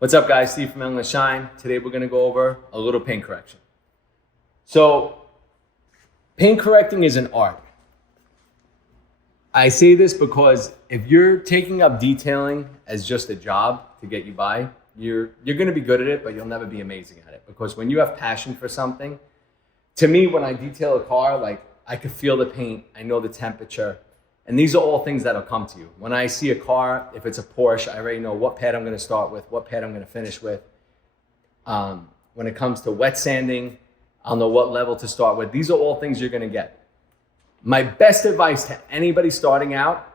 What's up, guys? Steve from Endless Shine. Today we're going to go over a little paint correction. So, paint correcting is an art. I say this because if you're taking up detailing as just a job to get you by, you're going to be good at it, but you'll never be amazing at it. Because when you have passion for something, to me, when I detail a car, like I could feel the paint, I know the temperature, and these are all things that'll come to you. When I see a car, if it's a Porsche, I already know what pad I'm going to start with, what pad I'm going to finish with. When it comes to wet sanding, I'll know what level to start with. These are all things you're going to get. My best advice to anybody starting out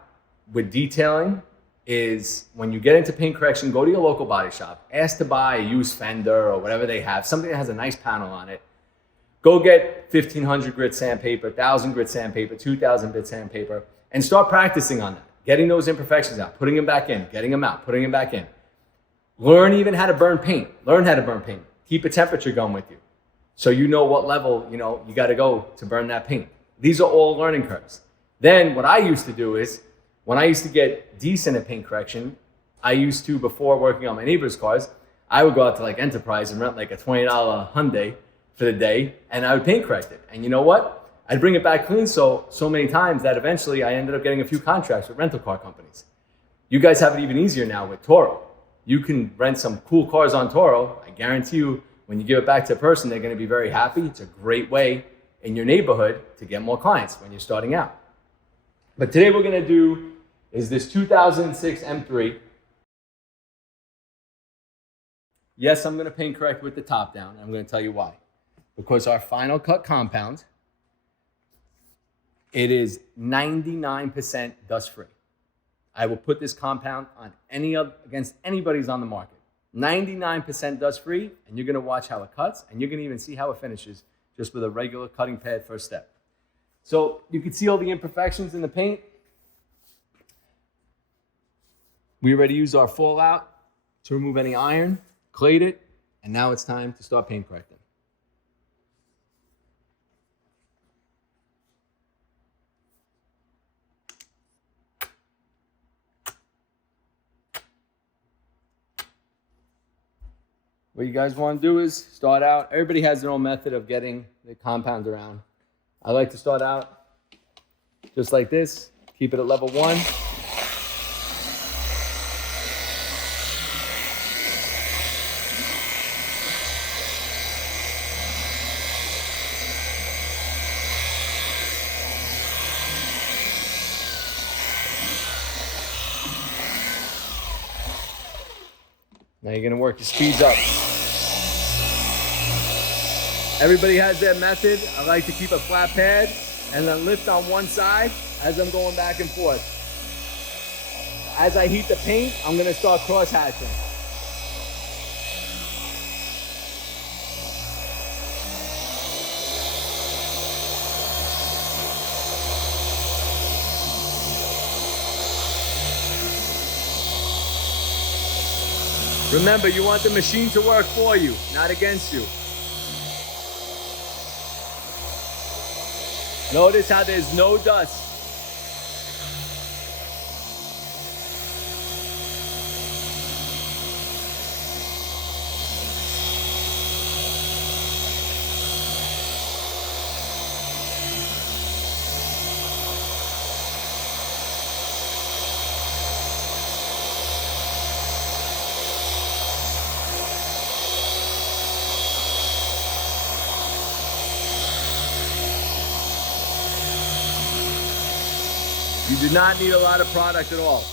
with detailing is when you get into paint correction, go to your local body shop. Ask to buy a used fender or whatever they have, something that has a nice panel on it. Go get 1,500 grit sandpaper, 1,000 grit sandpaper, 2,000 grit sandpaper, and start practicing on that. Getting those imperfections out, putting them back in, getting them out, putting them back in. Learn even how to burn paint. Learn how to burn paint. Keep a temperature going with you, so you know what level you got to go to burn that paint. These are all learning curves. Then what I used to do is, when I used to get decent at paint correction, before working on my neighbor's cars, I would go out to like Enterprise and rent like a $20 Hyundai for the day, and I would paint correct it. And you know what? I'd bring it back clean so many times that eventually I ended up getting a few contracts with rental car companies. You guys have it even easier now with Toro. You can rent some cool cars on Toro. I guarantee you, when you give it back to a person, they're going to be very happy. It's a great way in your neighborhood to get more clients when you're starting out. But today we're going to do is this 2006 M3. Yes, I'm going to paint correct with the top down. I'm going to tell you why. Because our final cut compound, it is 99% dust free. I will put this compound on against anybody's on the market. 99% dust free, and you're going to watch how it cuts, and you're going to even see how it finishes just with a regular cutting pad first step. So you can see all the imperfections in the paint. We already used our fallout to remove any iron, clayed it, and now it's time to start paint correcting. What you guys want to do is start out. Everybody has their own method of getting the compound around. I like to start out just like this. Keep it at level 1. Now you're going to work your speeds up. Everybody has their method. I like to keep a flat pad and then lift on one side as I'm going back and forth. As I heat the paint, I'm going to start cross-hatching. Remember, you want the machine to work for you, not against you. Notice how there's no dust. You do not need a lot of product at all.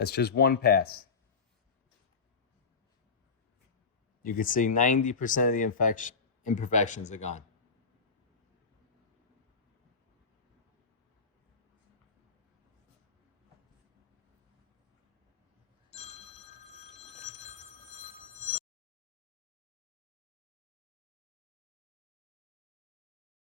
That's just one pass. You can see 90% of the imperfections are gone.